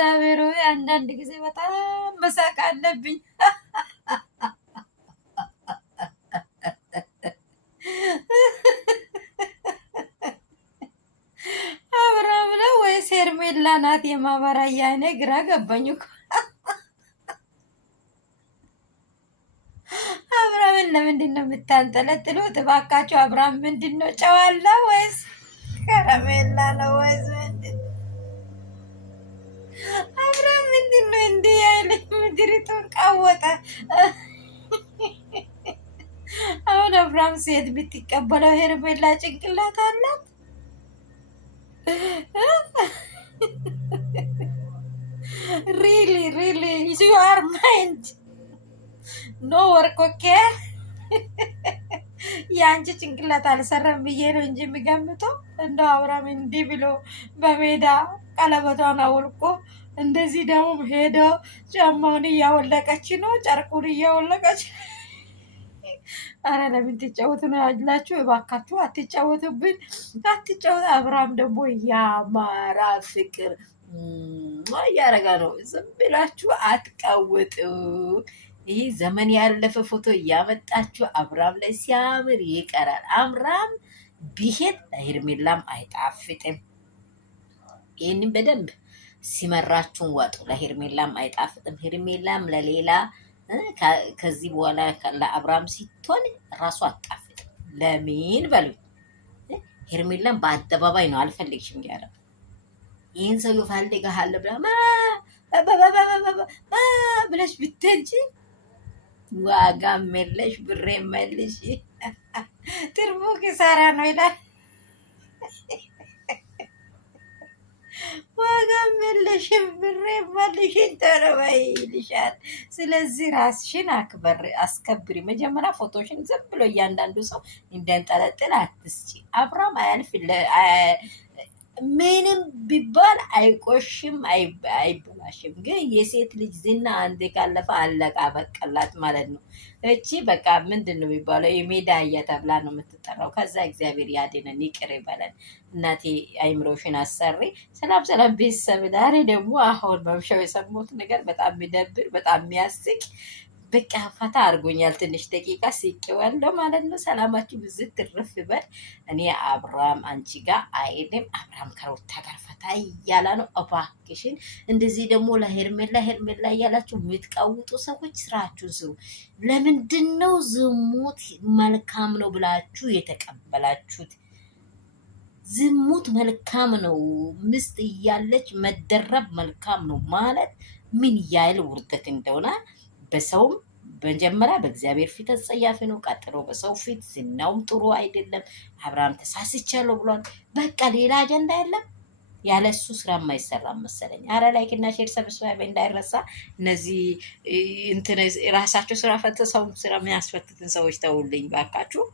እግዚአብሔር ሆይ አንዳንድ ጊዜ በጣም መሳቅ አለብኝ። አብርሃም ነው ወይስ ሄርሜላ ናት የማበራያ? እኔ ግራ ገባኝ እኮ። አብርሃምን ለምንድን ነው የምታንጠለጥሉት? እባካችሁ አብርሃም ምንድን ነው ጨዋላ ወይስ ከረሜላ ነው ወይስ ምንድን? አብርሃም ምንድን ነው እንዲህ ያለ ምድሪቱን ቃወጠ? አሁን አብርሃም ሴት ብትቀበለው ሄርሜላ ጭንቅላት አላት? really you are mind no work okay? የአንቺ ጭንቅላት አልሰራም ብዬ ነው እንጂ የሚገምተው እንደው አብርሃም እንዲህ ብሎ በሜዳ ቀለበቷን አውልቆ እንደዚህ ደግሞ ሄዶ ጫማውን እያወለቀች ነው፣ ጨርቁን እያወለቀች። አረ ለምን ትጫወቱ ነው ያላችሁ? እባካችሁ አትጫወቱብን፣ አትጫወቱ። አብርሃም ደግሞ የአማራ ፍቅር እያረጋ ነው። ዝም ብላችሁ አትቀውጡ። ይህ ዘመን ያለፈ ፎቶ እያመጣችሁ አብርሃም ላይ ሲያምር ይቀራል። አብርሃም ቢሄድ ለሄርሜላም አይጣፍጥም። ይህንን በደንብ ሲመራችሁን ዋጡ። ለሄርሜላም አይጣፍጥም። ሄርሜላም ለሌላ ከዚህ በኋላ ለአብርሃም ሲትሆን ራሱ አጣፍጥም። ለምን በሉኝ። ሄርሜላም በአደባባይ ነው አልፈልግሽም ያለ ይህን ሰው ፈልገሃል ብላ ብለሽ ብትሄጂ ዋጋ መለሽ ብሬ መልሽ ትርፉ ኪሳራ ነው ይላል። ዋጋ መለሽም ብሬ መልሽ ተረባይ ይልሻል። ስለዚህ ራስሽን አስከብሪ። መጀመሪያ ፎቶሽን ዝም ብሎ እያንዳንዱ ሰው እንደንጠለጥል አትስጪ። አብርሃም አያልፍ ምንም ቢባል አይቆሽም አይበላሽም። ግን የሴት ልጅ ዝና አንዴ ካለፈ አለቃ በቀላት ማለት ነው። እቺ በቃ ምንድን ነው የሚባለው የሜዳ አህያ ተብላ ነው የምትጠራው። ከዛ እግዚአብሔር ያድነን ይቅር ይበለን። እናቴ አይምሮሽን አሰሪ። ሰላም ሰላም ቤተሰብ። ዛሬ ደግሞ አሁን በምሻው የሰማሁት ነገር በጣም የሚደብር በጣም የሚያስቅ በቃ ፈታ አድርጎኛል። ትንሽ ደቂቃ ሲቄዋለሁ ማለት ነው። ሰላማችሁ ብዝት ትርፍ ይበል። እኔ አብርሃም አንቺ ጋር አይልም። አብርሃም ከሩታ ጋር ፈታ እያላ ነው። እባክሽን እንደዚህ ደግሞ ለሄርሜላ እያላችሁ የምትቀውጡ ሰዎች ስራችሁን ስሩ። ለምንድን ነው ዝሙት መልካም ነው ብላችሁ የተቀበላችሁት? ዝሙት መልካም ነው፣ ምስጥ እያለች መደረብ መልካም ነው ማለት ምን ያህል ውርደት እንደሆነ በሰውም መጀመሪያ በእግዚአብሔር ፊት አጸያፊ ነው። ቀጥሎ በሰው ፊት ዝናውም ጥሩ አይደለም። አብርሃም ተሳስቻለሁ ብሏል። በቃ ሌላ አጀንዳ የለም። ያለ እሱ ስራ የማይሰራም መሰለኝ። አረ ላይክ እና ሼር ሰብስክራይብ እንዳይረሳ። እነዚህ ራሳቸው ስራ ፈት ሰው ስራ የሚያስፈትትን ሰዎች ተውልኝ ባካችሁ።